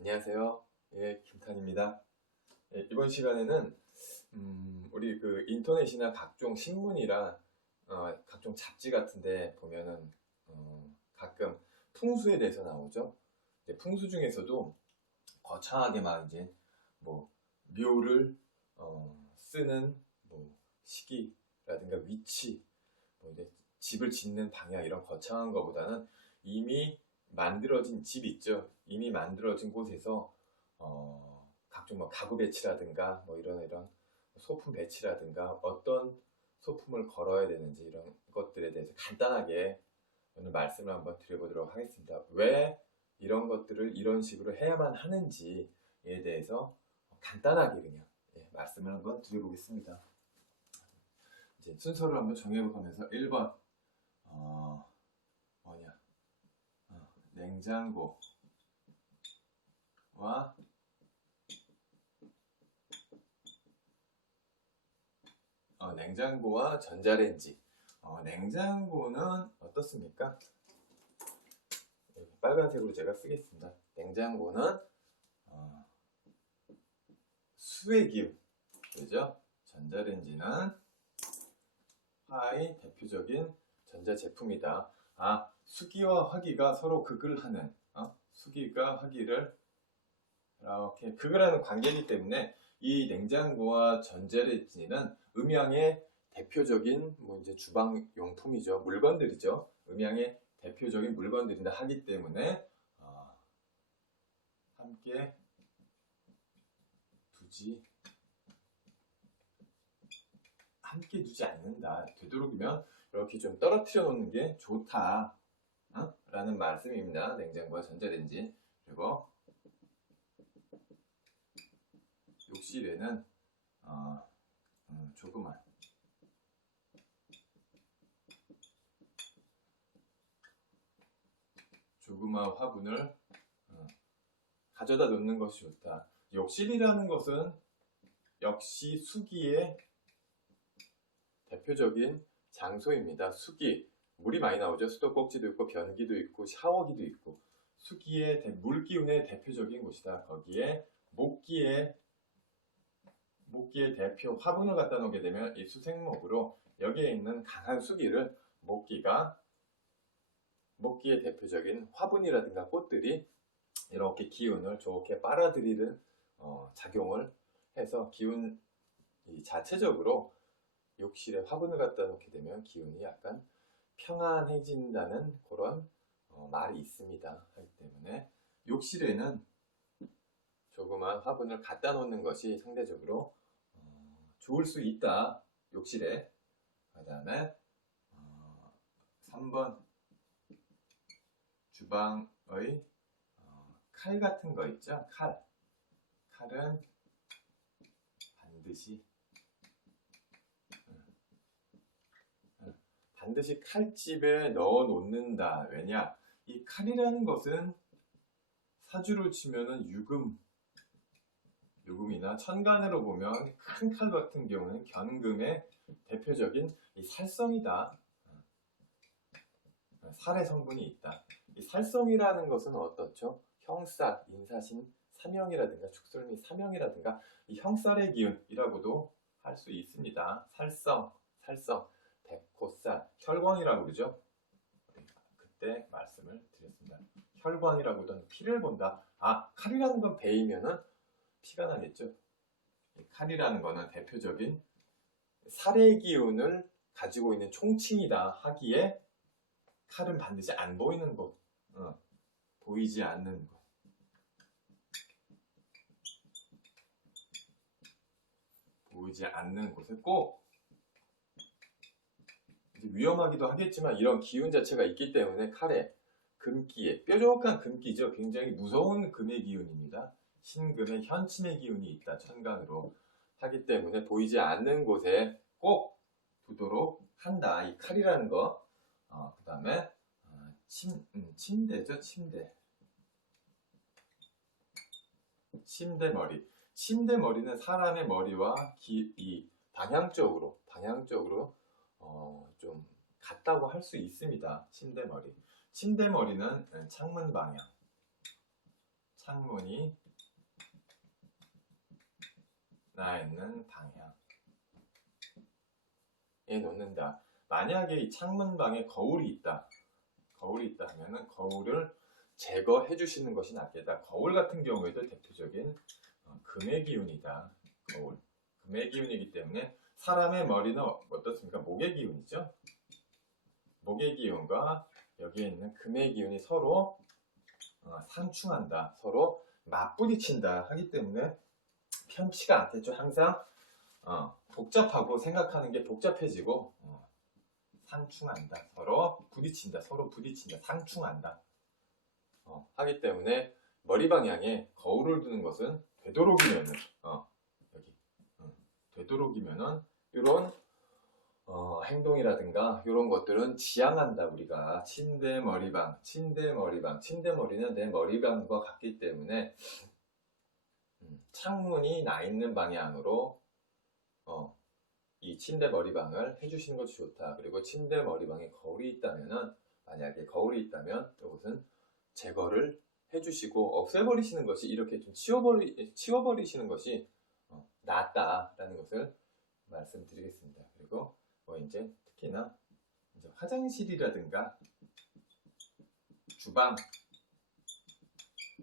안녕하세요. 예, 김탄입니다. 예, 이번 시간에는 우리 그 인터넷이나 각종 신문이나 각종 잡지 같은데 보면은 가끔 풍수에 대해서 나오죠. 이제 풍수 중에서도 거창하게 막 이제 뭐 묘를 쓰는 뭐 시기라든가 위치, 뭐 이제 집을 짓는 방향 이런 거창한 것보다는 이미 만들어진 집 있죠. 이미 만들어진 곳에서 각종 뭐 가구 배치라든가 뭐 이런 소품 배치라든가 어떤 소품을 걸어야 되는지 이런 것들에 대해서 간단하게 오늘 말씀을 한번 드려보도록 하겠습니다. 왜 이런 것들을 이런 식으로 해야만 하는지에 대해서 간단하게 그냥 말씀을 한번 드려보겠습니다. 이제 순서를 한번 정해보면서 1번 뭐냐 냉장고와 냉장고와 전자레인지. 냉장고는 어떻습니까? 여기 빨간색으로 제가 쓰겠습니다. 냉장고는 수의 기운, 그죠? 전자레인지는 화의 대표적인 전자제품이다. 수기와 화기가 서로 극을 하는, 수기가 화기를 이렇게 극을 하는 관계이기 때문에 이 냉장고와 전자레인지는 음양의 대표적인 뭐 이제 주방용품이죠. 물건들이죠. 음양의 대표적인 물건들이다 하기 때문에 함께 두지 않는다. 되도록이면 이렇게 좀 떨어뜨려 놓는 게 좋다. 라는 말씀입니다. 냉장고와 전자레인지. 그리고 욕실에는 조그마한 화분을 가져다 놓는 것이 좋다. 욕실이라는 것은 역시 수기의 대표적인 장소입니다. 수기, 물이 많이 나오죠. 수도꼭지도 있고 변기도 있고 샤워기도 있고 수기의 물기운의 대표적인 곳이다. 거기에 목기의 대표 화분을 갖다 놓게 되면 이 수생목으로 여기에 있는 강한 수기를 목기의 대표적인 화분이라든가 꽃들이 이렇게 기운을 좋게 빨아들이는 작용을 해서 기운 자체적으로 욕실에 화분을 갖다 놓게 되면 기운이 약간 평안해진다는 그런 말이 있습니다. 하기 때문에 욕실에는 조그만 화분을 갖다 놓는 것이 상대적으로 좋을 수 있다. 욕실에. 그 다음에 3번 주방의 칼 같은 거 있죠. 칼은 반드시 칼집에 넣어 놓는다. 왜냐? 이 칼이라는 것은 사주로 치면은 유금이나 천간으로 보면 큰 칼 같은 경우는 견금의 대표적인 이 살성이다. 살의 성분이 있다. 이 살성이라는 것은 어떻죠? 형살, 인사신, 사명이라든가 축솔미 사명이라든가 이 형살의 기운이라고도 할 수 있습니다. 살성, 백호살, 혈광이라고 그러죠. 그때 말씀을 드렸습니다. 혈광이라고도 피를 본다. 칼이라는 건 베이면은 피가 나겠죠. 칼이라는 거는 대표적인 살의 기운을 가지고 있는 총칭이다 하기에 칼은 반드시 안 보이는 곳, 보이지 않는 곳, 보이지 않는 곳에 꼭 위험하기도 하겠지만 이런 기운 자체가 있기 때문에 칼에 금기에 뾰족한 금기죠. 굉장히 무서운 금의 기운입니다. 신금의 현침의 기운이 있다. 천간으로 하기 때문에 보이지 않는 곳에 꼭 두도록 한다. 이 칼이라는 거. 그 다음에 침대죠. 침대 머리. 침대 머리는 사람의 머리와 이 방향적으로 좀 같다고 할 수 있습니다. 침대 머리. 침대 머리는 창문 방향. 창문이 나 있는 방향에 놓는다. 만약에 이 창문방에 거울이 있다 하면은 거울을 제거해 주시는 것이 낫겠다. 거울 같은 경우에도 대표적인 금의 기운이다. 거울. 금의 기운이기 때문에 사람의 머리는 어떻습니까? 목의 기운이죠. 목의 기운과 여기에 있는 금의 기운이 서로 상충한다. 서로 맞부딪힌다 하기 때문에 편치가 않겠죠. 항상 복잡하고 생각하는 게 복잡해지고 상충한다. 서로 부딪힌다. 상충한다. 하기 때문에 머리 방향에 거울을 두는 것은 되도록이면은 여기 되도록이면은 이런 행동이라든가 이런 것들은 지양한다. 우리가 침대 머리는 내 머리방과 같기 때문에 창문이 나 있는 방향으로 이 침대 머리방을 해주시는 것이 좋다. 그리고 침대 머리방에 거울이 있다면은 만약에 거울이 있다면 이것은 제거를 해주시고 없애버리시는 것이 이렇게 좀 치워버리시는 것이 낫다라는 것을 말씀드리겠습니다. 그리고 이제 특히나 이제 화장실이라든가 주방,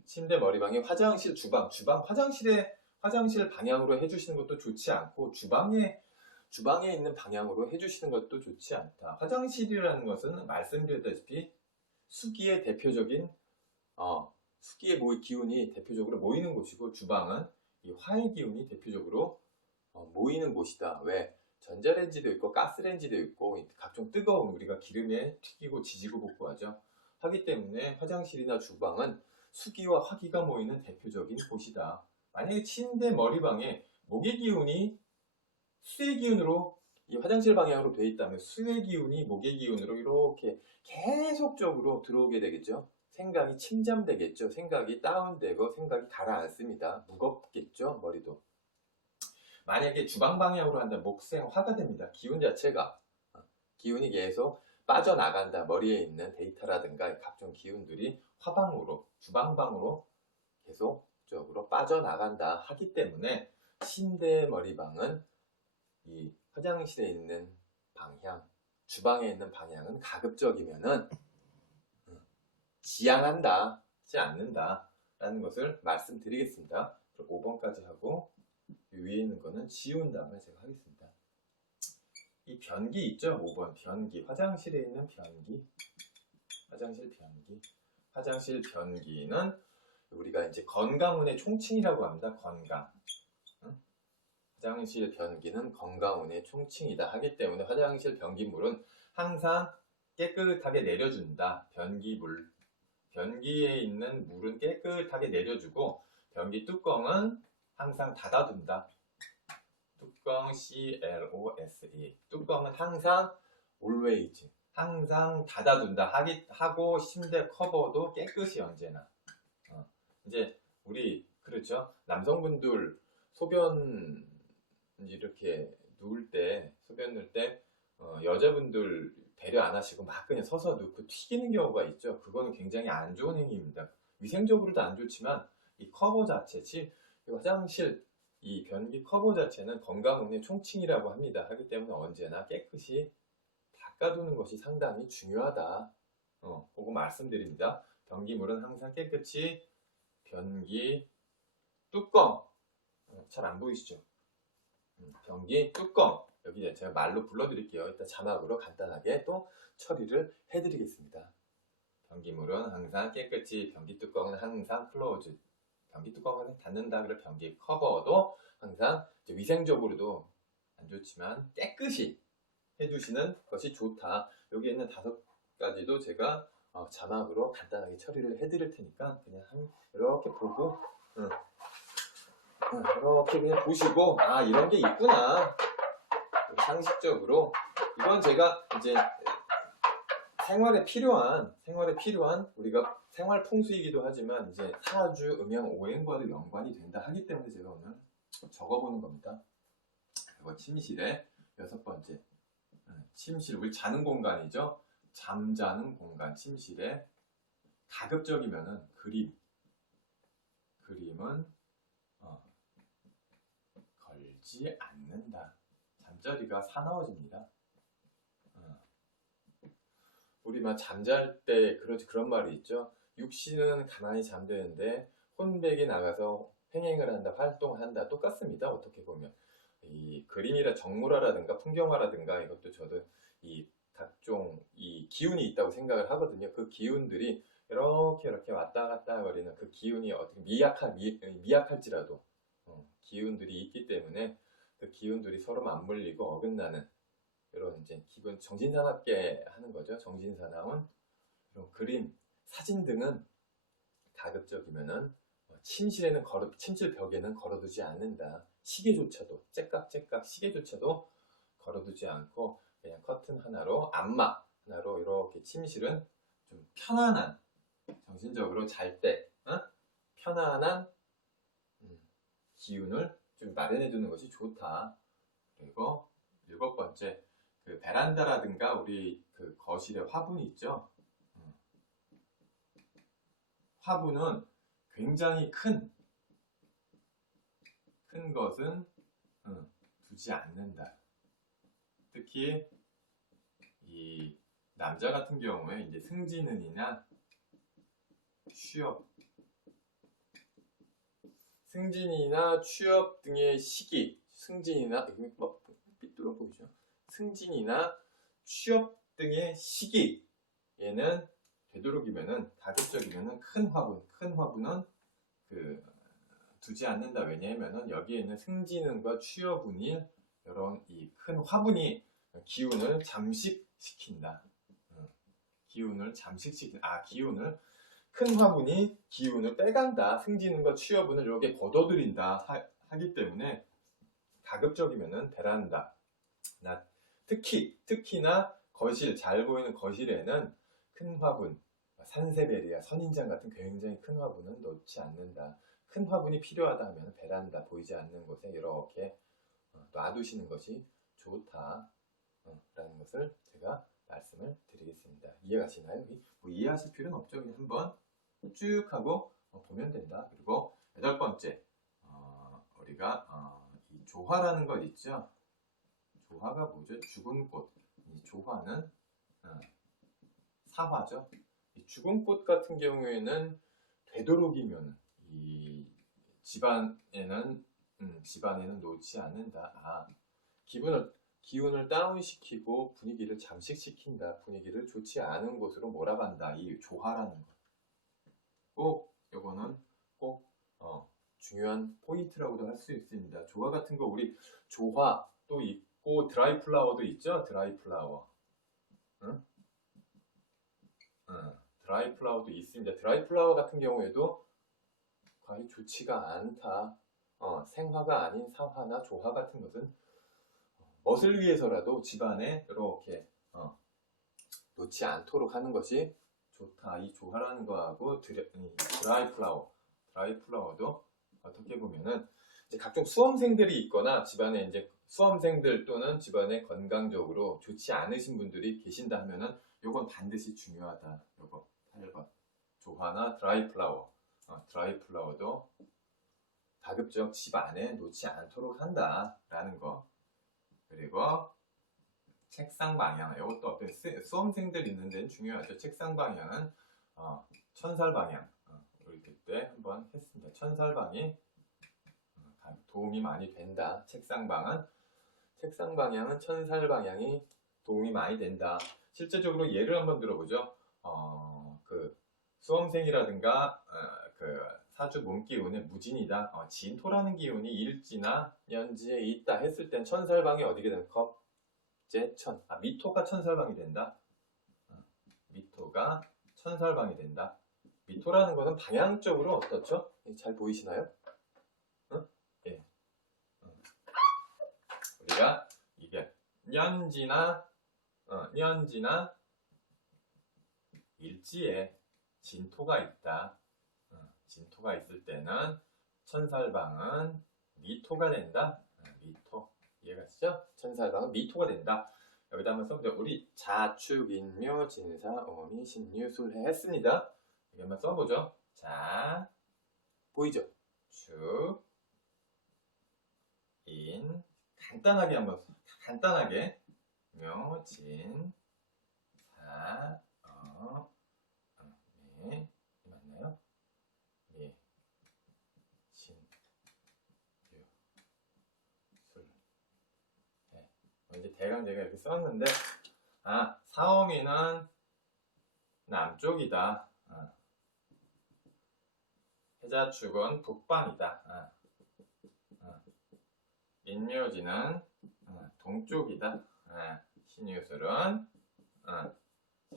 침대 머리방에 화장실, 화장실 방향으로 해주시는 것도 좋지 않고 주방에 있는 방향으로 해주시는 것도 좋지 않다. 화장실이라는 것은 말씀드렸다시피 수기의 대표적인 수기의 기운이 대표적으로 모이는 곳이고 주방은 이 화의 기운이 대표적으로 모이는 곳이다. 왜? 전자레인지도 있고 가스레인지도 있고 각종 뜨거운 우리가 기름에 튀기고 지지고 볶고 하죠. 하기 때문에 화장실이나 주방은 수기와 화기가 모이는 대표적인 곳이다. 만약에 침대 머리방에 목의 기운이 수의 기운으로 이 화장실 방향으로 되어 있다면 수의 기운이 목의 기운으로 이렇게 계속적으로 들어오게 되겠죠. 생각이 침잠되겠죠. 생각이 다운되고 생각이 가라앉습니다. 무겁겠죠. 머리도. 만약에 주방 방향으로 한다면 목생화가 됩니다. 기운 자체가 기운이 계속 빠져나간다. 머리에 있는 데이터라든가 각종 기운들이 화방으로 주방방으로 계속적으로 빠져나간다 하기 때문에 침대 머리방은 이 화장실에 있는 방향, 주방에 있는 방향은 가급적이면은 지양한다 하지 않는다 라는 것을 말씀드리겠습니다. 5번까지 하고 위에 있는 거는 지운 다음에 제가 하겠습니다. 이 변기 있죠? 5번 변기, 화장실에 있는 변기, 화장실 변기는 우리가 이제 건강운의 총칭이라고 합니다. 건강. 화장실 변기는 건강운의 총칭이다 하기 때문에 화장실 변기물은 항상 깨끗하게 내려준다. 변기에 있는 물은 깨끗하게 내려주고 변기 뚜껑은 항상 닫아둔다. 뚜껑 CLOSE. 뚜껑은 항상 always, 항상 닫아둔다 하고 침대 커버도 깨끗이 언제나. 이제 우리 그렇죠. 남성분들 소변 이렇게 소변 누울 때 여자분들 배려 안 하시고 막 그냥 서서 넣고 튀기는 경우가 있죠. 그거는 굉장히 안 좋은 행위입니다. 위생적으로도 안 좋지만 이 커버 자체, 화장실 이 변기 커버 자체는 건강운의 총칭이라고 합니다. 하기 때문에 언제나 깨끗이 닦아두는 것이 상당히 중요하다. 그거 말씀드립니다. 변기물은 항상 깨끗이 변기 뚜껑 잘 안 보이시죠? 변기 뚜껑 여기 제가 말로 불러드릴게요. 일단 자막으로 간단하게 또 처리를 해드리겠습니다. 변기물은 항상 깨끗이, 변기 뚜껑은 항상 클로즈. 변기 뚜껑은 닫는다. 그리고 변기 커버도 항상 위생적으로도 안 좋지만 깨끗이 해주시는 것이 좋다. 여기 있는 5가지도 제가 자막으로 간단하게 처리를 해드릴 테니까 그냥 이렇게 보고 이렇게 그냥 보시고 이런 게 있구나. 상식적으로 이건 제가 이제 생활에 필요한 우리가 생활 풍수이기도 하지만 이제 사주, 음양, 오행과도 연관이 된다 하기 때문에 제가 오늘 적어보는 겁니다. 그리고 침실에 6번째 침실, 우리 자는 공간이죠. 잠자는 공간, 침실에 가급적이면은 그림, 그림은 걸지 않는다. 잠자리가 사나워집니다. 우리 막 잠잘 때 그런 말이 있죠. 육신은 가만히 잠드는데 혼백이 나가서 횡행을 한다, 활동을 한다. 똑같습니다. 어떻게 보면 이 그림이라 정물화라든가 풍경화라든가 이것도 저도 이 각종 이 기운이 있다고 생각을 하거든요. 그 기운들이 이렇게 왔다 갔다 거리는 그 기운이 어떻게 미약할지라도 기운들이 있기 때문에 그 기운들이 서로 맞물리고 어긋나는 이런 이제 기본 정신사납게 하는 거죠. 정신사나운 이런 그림, 사진 등은 가급적이면은 침실 벽에는 걸어두지 않는다. 시계조차도 째깍째깍 시계조차도 걸어두지 않고 그냥 커튼 하나로 안마 하나로 이렇게 침실은 좀 편안한 정신적으로 잘 때 편안한 기운을 좀 마련해 두는 것이 좋다. 그리고 7번째 그 베란다라든가 우리 그 거실에 화분이 있죠. 화분은 굉장히 큰 것은 두지 않는다. 특히 이 남자 같은 경우에 이제 승진은이나 취업 등의 시기, 승진이나 삐뚤어 보이죠? 승진이나 취업 등의 시기에는 되도록이면은 가급적이면은 큰 화분은 두지 않는다. 왜냐하면은 여기에 있는 승진운과 취업운이 이런 이 큰 화분이 기운을 잠식시킨다. 큰 화분이 기운을 빼간다. 승진운과 취업운을 이렇게 걷어들인다 하기 때문에 가급적이면은 베란다, 특히나 거실, 잘 보이는 거실에는 큰 화분, 산세베리아, 선인장 같은 굉장히 큰 화분은 놓지 않는다. 큰 화분이 필요하다 하면 베란다, 보이지 않는 곳에 이렇게 놔두시는 것이 좋다 라는 것을 제가 말씀을 드리겠습니다. 이해가시나요? 뭐 이해하실 필요는 없죠. 그냥 한번 쭉 하고 보면 된다. 그리고 8번째 우리가 이 조화라는 것 있죠. 조화가 뭐죠? 죽은 꽃. 이 조화는 사화죠. 이 죽은 꽃 같은 경우에는 되도록이면 이 집안에는 놓지 않는다. 기운을 다운시키고 분위기를 잠식시킨다. 분위기를 좋지 않은 곳으로 몰아간다. 이 조화라는 것. 요거는 꼭 중요한 포인트라고도 할 수 있습니다. 조화 같은 거 우리 조화도 있고 드라이 플라워도 있죠. 드라이 플라워. 드라이 플라워도 있습니다. 드라이 플라워 같은 경우에도 과히 좋지가 않다. 생화가 아닌 사화나 조화 같은 것은 멋을 위해서라도 집안에 이렇게 놓지 않도록 하는 것이 좋다. 이 조화라는 거하고 드라이 플라워도 어떻게 보면은 이제 각종 수험생들이 있거나 집안에 이제 수험생들 또는 집안에 건강적으로 좋지 않으신 분들이 계신다 하면은 요건 반드시 중요하다. 요거 8번 조화나 드라이 플라워도 가급적 집 안에 놓지 않도록 한다라는 거. 그리고 책상 방향, 이것도 어떤 수험생들 있는 데는 중요하죠. 책상 방향은 천살 방향. 우리 그때 한번 했습니다. 천살 방이 도움이 많이 된다. 책상 방향은 천살 방향이 도움이 많이 된다. 실제적으로 예를 한번 들어보죠. 그 수험생이라든가 그 사주 몸기운의 무진이다. 진토라는 기운이 일지나 연지에 있다 했을 땐 천살방이 어디게 되는 겁제천. 미토가 천살방이 된다. 미토가 천살방이 된다. 미토라는 것은 방향적으로 어떻죠? 잘 보이시나요? 예. 우리가 이게 년지나 일지에 진토가 있다. 진토가 있을 때는 천살방은 미토가 된다. 미토 이해가시죠? 천살방은 미토가 된다. 여기다 한번 써보죠. 우리 자축인묘 진사 오미 신유 술해 했습니다. 여기 한번 써보죠. 자 보이죠? 축, 인. 간단하게 한번, 간단하게. 묘, 진, 사, 네. 맞나요? 예, 진, 유, 술. 네. 이제 대강 제가 이렇게 썼는데, 사오미는 남쪽이다. 해자축은 북방이다. 인묘지는 동쪽이다. 신유술은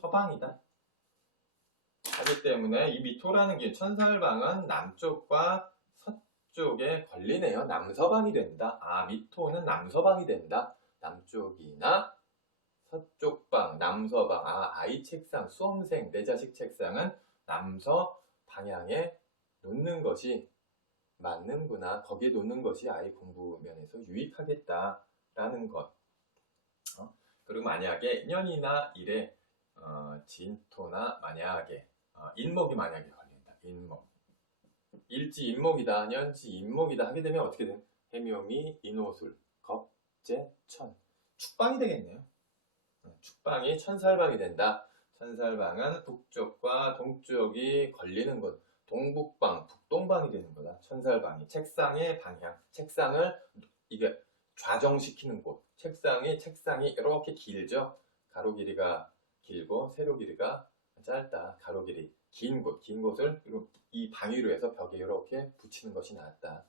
서방이다. 하기 때문에 이 미토라는 게 천살방은 남쪽과 서쪽에 걸리네요. 남서방이 된다. 미토는 남서방이 된다. 남쪽이나 서쪽방, 남서방. 아이 책상, 수험생, 내 자식 책상은 남서 방향에 놓는 것이 맞는구나. 거기에 놓는 것이 아이 공부 면에서 유익하겠다라는 것. 그리고 만약에 년이나 일에 진토나 만약에 인목이 만약에 걸린다. 인목. 일지 인목이다. 년지 인목이다 하게 되면 어떻게 돼? 해묘미, 인호술, 겁재, 천. 축방이 되겠네요. 축방이 천살방이 된다. 천살방은 북쪽과 동쪽이 걸리는 것. 동북방, 북동방이 되는 거다. 천살방이. 책상의 방향. 책상을 이게 좌정시키는 곳. 책상이 이렇게 길죠. 가로 길이가 길고 세로 길이가 짧다. 가로 길이 긴 곳을 이 방위로 해서 벽에 이렇게 붙이는 것이 낫다.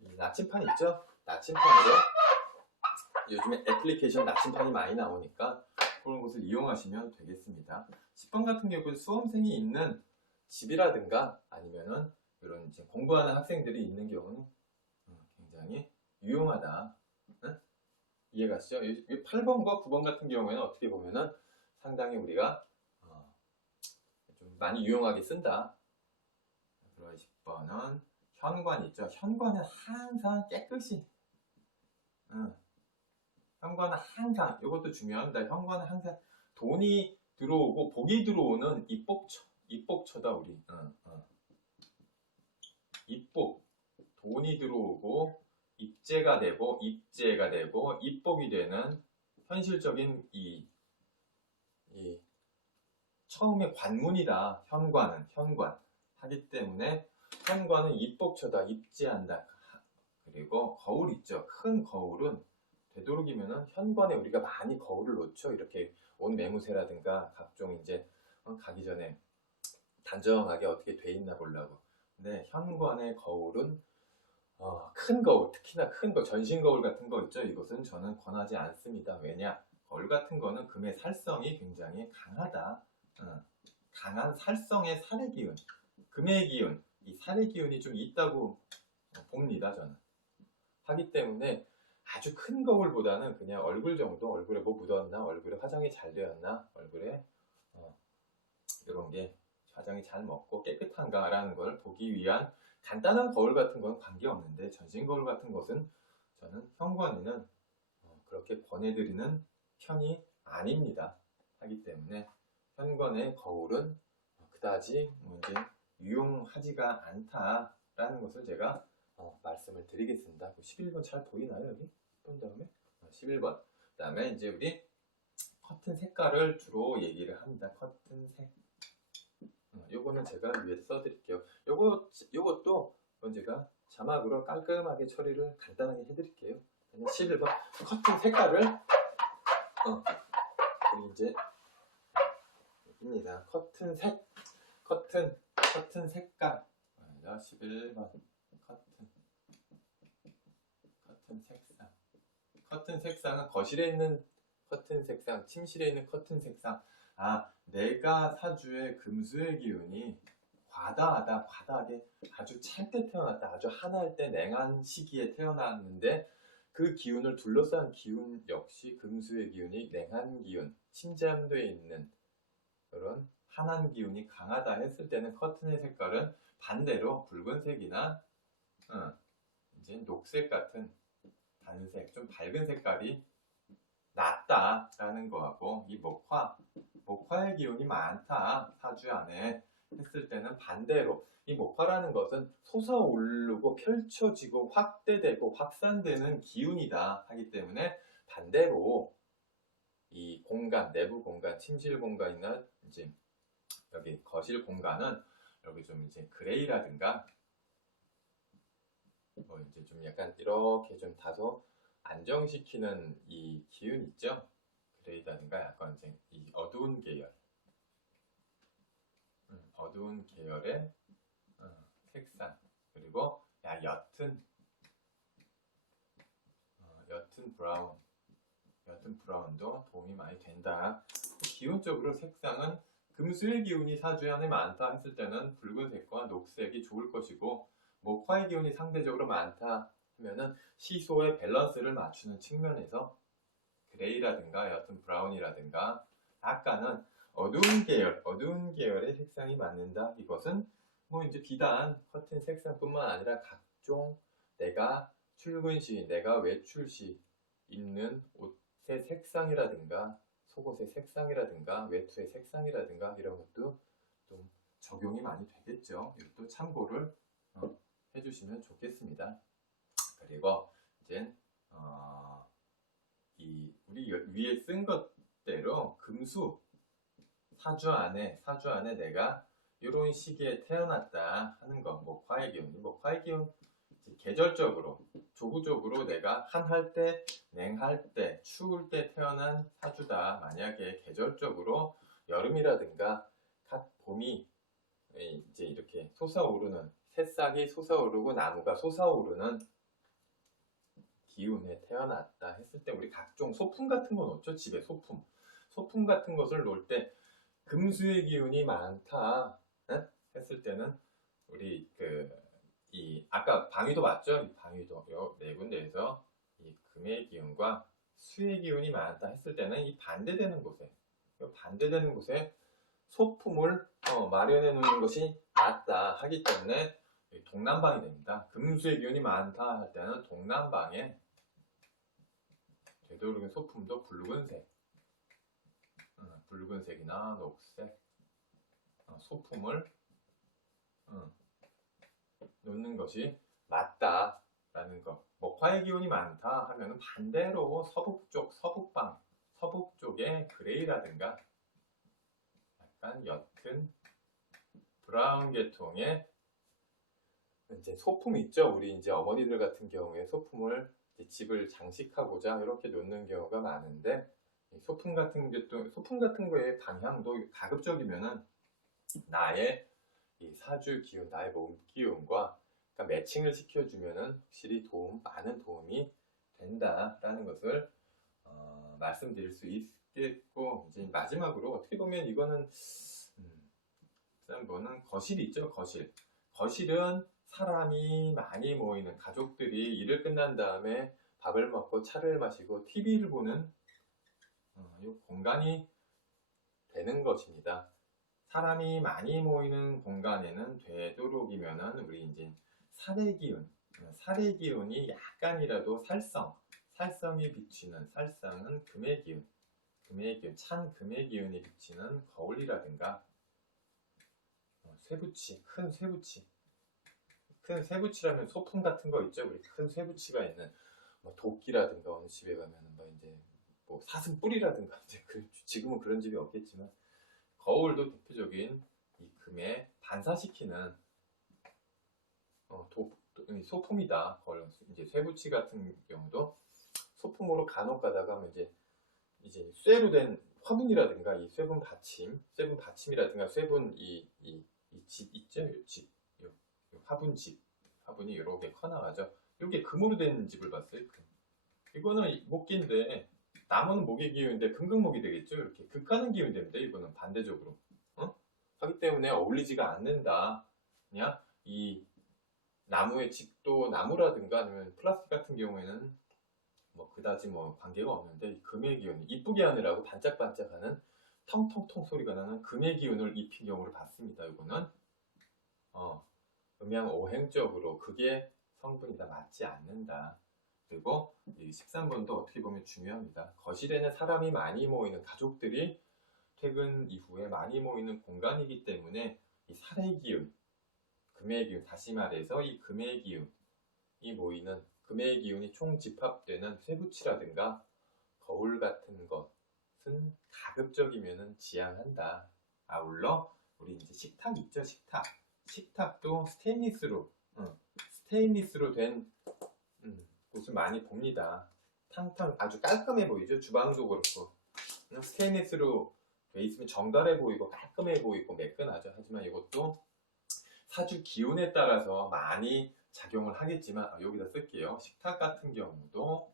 이 나침판 있죠? 나침판으로 요즘에 애플리케이션 나침판이 많이 나오니까 그런 것을 이용하시면 되겠습니다. 10번 같은 경우는 수험생이 있는 집이라든가 아니면은 이런 이제 공부하는 학생들이 있는 경우는 굉장히 유용하다. 응? 이해가시죠? 8번과 9번 같은 경우에는 어떻게 보면은 상당히 우리가 좀 많이 유용하게 쓴다. 그리고 10번은 현관 있죠? 현관은 항상 깨끗이 현관은 항상 이것도 중요합니다. 현관은 항상 돈이 들어오고 복이 들어오는 입복처다 우리. 입복 돈이 들어오고 입재가 되고 입복이 되는 현실적인 이 처음에 관문이다. 현관 하기 때문에 현관은 입복처다. 입재한다. 그리고 거울 있죠. 큰 거울은 되도록이면은 현관에 우리가 많이 거울을 놓죠. 이렇게 옷 매무새라든가 각종 이제 가기 전에 단정하게 어떻게 돼 있나 보려고. 근데 현관의 거울은 큰 거울, 특히나 큰 거, 전신 거울 같은 거 있죠. 이것은 저는 권하지 않습니다. 왜냐? 거울 같은 거는 금의 살성이 굉장히 강하다. 강한 살성의 살의 기운, 금의 기운, 이 살의 기운이 좀 있다고 봅니다. 저는. 하기 때문에 아주 큰 거울보다는 그냥 얼굴 정도, 얼굴에 뭐 묻었나, 얼굴에 화장이 잘 되었나, 얼굴에 이런 게 화장이 잘 먹고 깨끗한가 라는 걸 보기 위한 간단한 거울 같은 건 관계없는데 전신 거울 같은 것은 저는 현관에는 그렇게 권해드리는 편이 아닙니다. 하기 때문에 현관의 거울은 그다지 이제 유용하지가 않다라는 것을 제가 말씀을 드리겠습니다. 11번 잘 보이나요 여기? 본 다음에 11번 그 다음에 이제 우리 커튼 색깔을 주로 얘기를 합니다. 커튼 색 요거는 제가 위에 써드릴게요. 요것도 제가 자막으로 깔끔하게 처리를 간단하게 해드릴게요. 11번 커튼 색깔을 우리 이제 입니다. 커튼 색깔 11번 커튼 색상은 거실에 있는 커튼 색상, 침실에 있는 커튼 색상. 내가 사주의 금수의 기운이 과다하게 아주 찰 때 태어났다. 아주 한할 때 냉한 시기에 태어났는데 그 기운을 둘러싼 기운 역시 금수의 기운이 냉한 기운, 침잠되어 있는 그런 한한 기운이 강하다 했을 때는 커튼의 색깔은 반대로 붉은색이나 이제 녹색 같은 단색, 좀 밝은 색깔이 낫다라는 거하고 이 목화의 기운이 많다 사주 안에 했을 때는 반대로 이 목화라는 것은 솟아오르고 펼쳐지고 확대되고 확산되는 기운이다 하기 때문에 반대로 이 공간, 내부 공간, 침실 공간이나 이제 여기 거실 공간은 여기 좀 이제 그레이라든가 뭐 이제 좀 약간 이렇게 좀 다소 안정시키는 이 기운 있죠? 그레이라든가 약간 이제 이 어두운 계열, 어두운 계열의 색상 그리고 옅은 브라운, 옅은 브라운도 도움이 많이 된다. 기운적으로 색상은 금수의 기운이 사주 안에 많다 했을 때는 붉은색과 녹색이 좋을 것이고 목화의 기운이 상대적으로 많다 하면은 시소의 밸런스를 맞추는 측면에서 그레이라든가 옅은 브라운이라든가 약간은 어두운 계열의 색상이 맞는다. 이것은 뭐 이제 비단 커튼 색상뿐만 아니라 각종 내가 출근 시, 내가 외출 시 입는 옷의 색상이라든가 속옷의 색상이라든가 외투의 색상이라든가 이런 것도 좀 적용이 많이 되겠죠. 이것도 참고를 해주시면 좋겠습니다. 그리고 이제 우리 위에 쓴 것대로 금수 사주 안에 내가 이런 시기에 태어났다 하는 거, 목화의 기운, 계절적으로, 조구적으로 내가 한할 때, 냉할 때, 추울 때 태어난 사주다. 만약에 계절적으로 여름이라든가 갓 봄이 이제 이렇게 솟아오르는, 새싹이 솟아오르고 나무가 솟아오르는 기운에 태어났다 했을 때 우리 각종 소품 같은 거 놓죠. 집에 소품 같은 것을 놓을 때 금수의 기운이 많다 했을 때는 우리 아까 방위도 맞죠? 이 방위도 요 네 군데에서 이 금의 기운과 수의 기운이 많다 했을 때는 이 반대되는 곳에 소품을 마련해 놓는 것이 맞다 하기 때문에 동남방이 됩니다. 금수의 기운이 많다 할 때는 동남방에 되도록이면 소품도 붉은색이나 녹색 소품을 놓는 것이 맞다라는 것. 목화의 기운이 많다 하면 반대로 서북 쪽에 그레이라든가 약간 옅은 브라운 계통의 이제 소품 있죠. 우리 이제 어머니들 같은 경우에 소품을 집을 장식하고자 이렇게 놓는 경우가 많은데 소품 같은 거의 방향도 가급적이면은 나의 이 사주 기운, 나의 몸 기운과 그러니까 매칭을 시켜주면은 확실히 많은 도움이 된다라는 것을 말씀드릴 수 있겠고 이제 마지막으로 어떻게 보면 이거는 거실 있죠. 거실은 사람이 많이 모이는 가족들이 일을 끝난 다음에 밥을 먹고 차를 마시고 TV를 보는 이 공간이 되는 것입니다. 사람이 많이 모이는 공간에는 되도록이면은 우리 이제 살의 기운이 약간이라도 살성이 비치는 살성은 금의 기운, 찬 금의 기운이 비치는 거울이라든가 큰 쇠붙이라면 소품 같은 거 있죠. 우리 큰 쇠붙이가 있는 뭐 도끼라든가 어느 집에 가면은 뭐 이제 뭐 사슴뿔이라든가 이제 지금은 그런 집이 없겠지만 거울도 대표적인 이 금에 반사시키는 소품이다. 이제 쇠붙이 같은 경우도 소품으로 간혹 가다가 하면 이제 쇠로 된 화분이라든가 이 쇠분 받침이라든가 쇠분 이 집 있죠? 화분이 이렇게 커나가죠. 이게 금으로 된 집을 봤어요. 이거는 목기인데 나무는 목의 기운인데 금극목이 되겠죠. 이렇게 극하는 기운이 됩니다. 이거는 반대적으로 하기 때문에 어울리지가 않는다. 그냥 이 나무의 집도 나무라든가 아니면 플라스틱 같은 경우에는 뭐 그다지 뭐 관계가 없는데 금의 기운 이쁘게 하느라고 반짝반짝하는 텅텅텅 소리가 나는 금의 기운을 입힌 경우를 봤습니다. 이거는 음양오행적으로 그게 성분이다 맞지 않는다. 그리고 이 13번도 어떻게 보면 중요합니다. 거실에는 사람이 많이 모이는 가족들이 퇴근 이후에 많이 모이는 공간이기 때문에 이 살의 기운, 금의 기운, 다시 말해서 이 금의 기운이 모이는 금의 기운이 총 집합되는 쇠붙이라든가 거울 같은 것은 가급적이면은 지양한다. 아울러 우리 이제 식탁 있죠, 식탁. 식탁도 스테인리스로 된 곳을 많이 봅니다. 탕탕 아주 깔끔해 보이죠. 주방도 그렇고 스테인리스로 돼 있으면 정갈해 보이고 깔끔해 보이고 매끈하죠. 하지만 이것도 사주 기운에 따라서 많이 작용을 하겠지만 여기다 쓸게요. 식탁 같은 경우도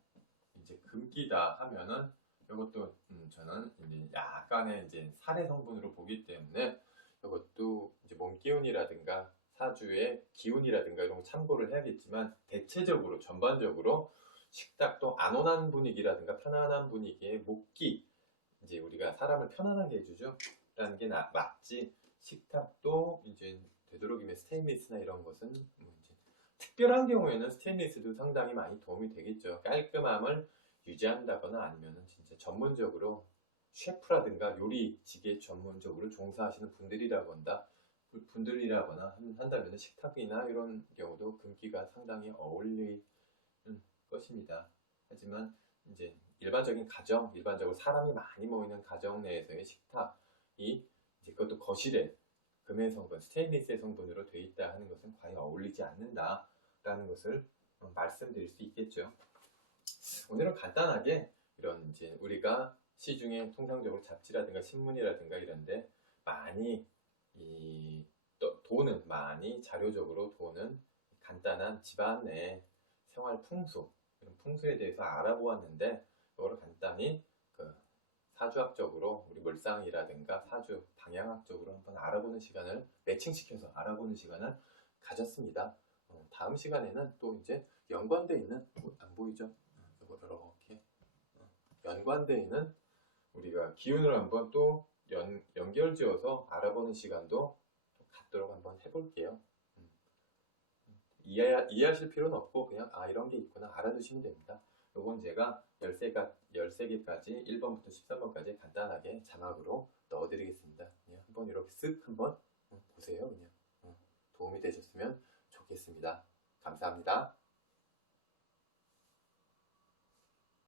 이제 금기다 하면은 이것도 저는 이제 약간의 이제 살의 성분으로 보기 때문에 이것도 이제 몸 기운이라든가 사주의 기운이라든가 이런 거 참고를 해야겠지만 대체적으로 전반적으로 식탁도 안온한 분위기라든가 편안한 분위기의 목기 이제 우리가 사람을 편안하게 해주죠 라는 게 맞지. 식탁도 이제 되도록이면 스테인리스나 이런 것은 이제 특별한 경우에는 스테인리스도 상당히 많이 도움이 되겠죠. 깔끔함을 유지한다거나 아니면은 진짜 전문적으로 셰프라든가 요리직에 전문적으로 종사하시는 분들이라거나 한다면 식탁이나 이런 경우도 금기가 상당히 어울리는 것입니다. 하지만 이제 일반적인 가정, 일반적으로 사람이 많이 모이는 가정 내에서의 식탁이 이제 그것도 거실에 금의 성분, 스테인리스의 성분으로 되어 있다 하는 것은 과연 어울리지 않는다라는 것을 말씀드릴 수 있겠죠. 오늘은 간단하게 이런 이제 우리가 시중에 통상적으로 잡지라든가 신문이라든가 이런데 많이 도는 많이 자료적으로 도는 간단한 집안 내 생활 풍수 이런 풍수에 대해서 알아보았는데 이거를 간단히 그 사주학적으로 우리 물상이라든가 사주 방향학적으로 한번 알아보는 시간을 매칭시켜서 알아보는 시간을 가졌습니다. 다음 시간에는 또 이제 연관되어 있는 안 보이죠? 이거 이렇게 연관되어 있는 우리가 기운을 한번 또 연결지어서 알아보는 시간도 갖도록 한번 해볼게요. 이해하실 필요는 없고 그냥 이런 게 있구나 알아두시면 됩니다. 요건 제가 13개까지 1번부터 13번까지 간단하게 자막으로 넣어드리겠습니다. 그냥 한번 이렇게 쓱 한번 보세요. 그냥 도움이 되셨으면 좋겠습니다. 감사합니다.